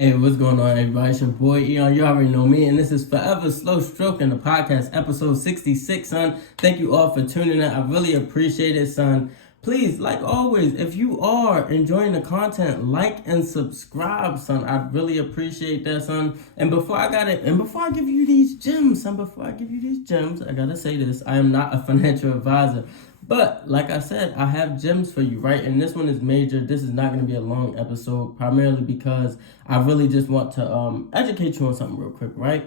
Hey, what's going on, everybody? It's your boy Eon. You already know me, and this is Forever Slow Stroking, the podcast, episode 66, son. Thank you all for tuning in. I really appreciate it, son. Please, like always, if you are enjoying the content, like and subscribe, son. I really appreciate that, son. And before I give you these gems, son, I gotta say this. I am not a financial advisor. But like I said, I have gems for you, right? And this one is major. This is not going to be a long episode, primarily because I really just want to educate you on something real quick, right?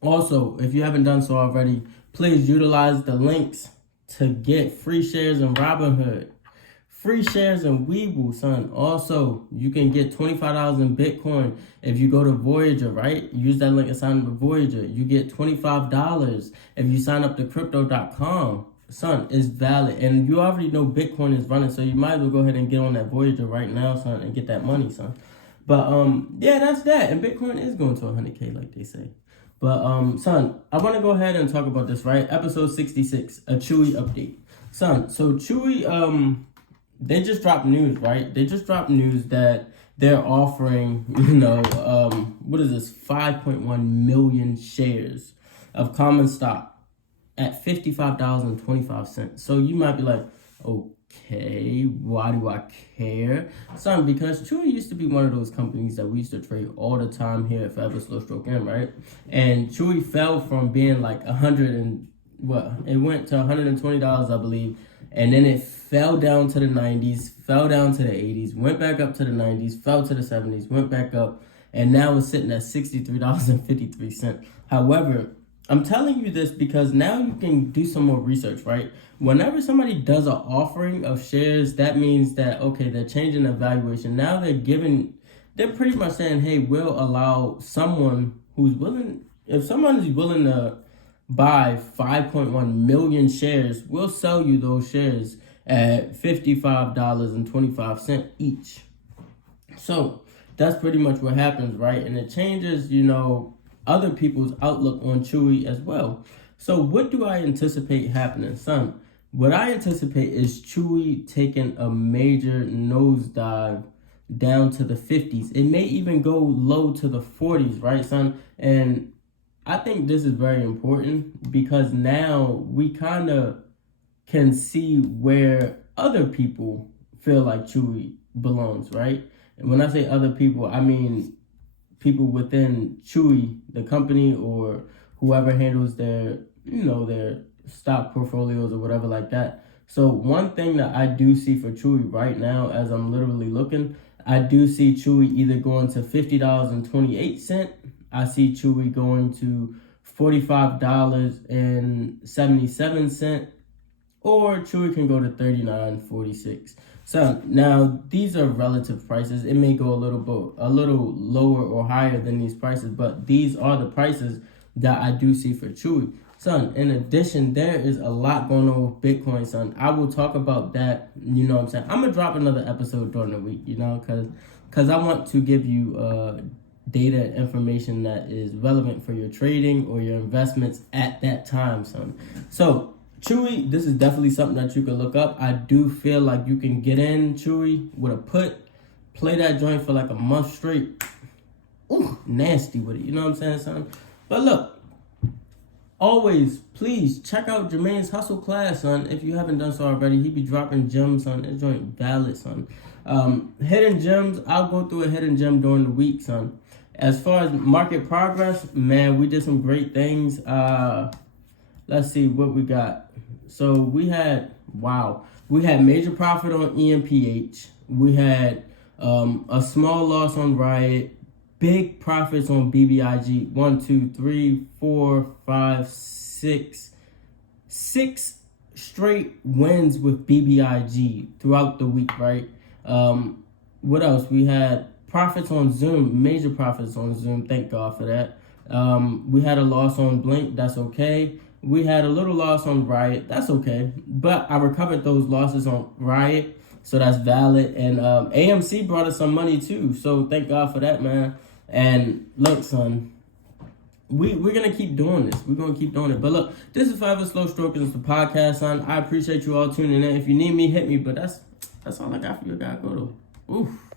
Also, if you haven't done so already, please utilize the links to get free shares in Robinhood, free shares in Webull, son. Also, you can get $25 in Bitcoin if you go to Voyager, right? Use that link and sign up to Voyager. You get $25 if you sign up to crypto.com. Son, it's valid. And you already know Bitcoin is running, so you might as well go ahead and get on that Voyager right now, son, and get that money, son. But, yeah, that's that. And Bitcoin is going to 100K, like they say. But, son, I want to go ahead and talk about this, right? Episode 66, a Chewy update. Son, so Chewy, they just dropped news, right? They just dropped news that they're offering, what is this, 5.1 million shares of common stock at $55.25. So you might be like, okay, why do I care? Son, because Chewy used to be one of those companies that we used to trade all the time here at Forever Slow Stroking, right? And Chewy fell from being like it went to $120, I believe. And then it fell down to the 90s, fell down to the 80s, went back up to the 90s, fell to the 70s, went back up, and now it's sitting at $63.53. However, I'm telling you this because now you can do some more research, right? Whenever somebody does an offering of shares, that means that, okay, they're changing the valuation. Now they're pretty much saying, hey, we'll allow someone who's willing, if someone is willing to buy 5.1 million shares, we'll sell you those shares at $55.25 each. So that's pretty much what happens, right? And it changes, other people's outlook on Chewy as well. So what do I anticipate happening, son? What I anticipate is Chewy taking a major nosedive down to the 50s. It may even go low to the 40s, right, son? And I think this is very important because now we kind of can see where other people feel like Chewy belongs, right? And when I say other people, I mean people within Chewy, the company, or whoever handles their, their stock portfolios or whatever like that. So one thing that I do see for Chewy right now, as I'm literally looking, I do see Chewy either going to $50.28. I see Chewy going to $45.77, or Chewy can go to $39.46. So now these are relative prices. It may go a little lower or higher than these prices, but these are the prices that I do see for Chewy. Son, in addition, there is a lot going on with Bitcoin, son. I will talk about that, you know what I'm saying? I'm going to drop another episode during the week, because I want to give you data information that is relevant for your trading or your investments at that time, son. So Chewy, this is definitely something that you can look up. I do feel like you can get in Chewy with a put, play that joint for like a month straight. Ooh, nasty with it, you know what I'm saying, son? But look, always, please check out Jermaine's Hustle class, son. If you haven't done so already, he be dropping gems, son. That joint valid, son. Hidden gems, I'll go through a hidden gem during the week, son. As far as market progress, man, we did some great things. Let's see what we got. So we had major profit on EMPH. We had a small loss on Riot, big profits on BBIG. 1, 2, 3, 4, 5, 6. 6 straight wins with BBIG throughout the week, right? What else? We had profits on Zoom, major profits on Zoom. Thank God for that. We had a loss on Blink. That's okay. We had a little loss on Riot. That's okay. But I recovered those losses on Riot, so that's valid. And AMC brought us some money too, so thank God for that, man. And look, son, we're going to keep doing this. We're going to keep doing it. But look, this is Forever Slow Stroking. It's the podcast, son. I appreciate you all tuning in. If you need me, hit me. But that's all I got for you. I got to go to. Oof.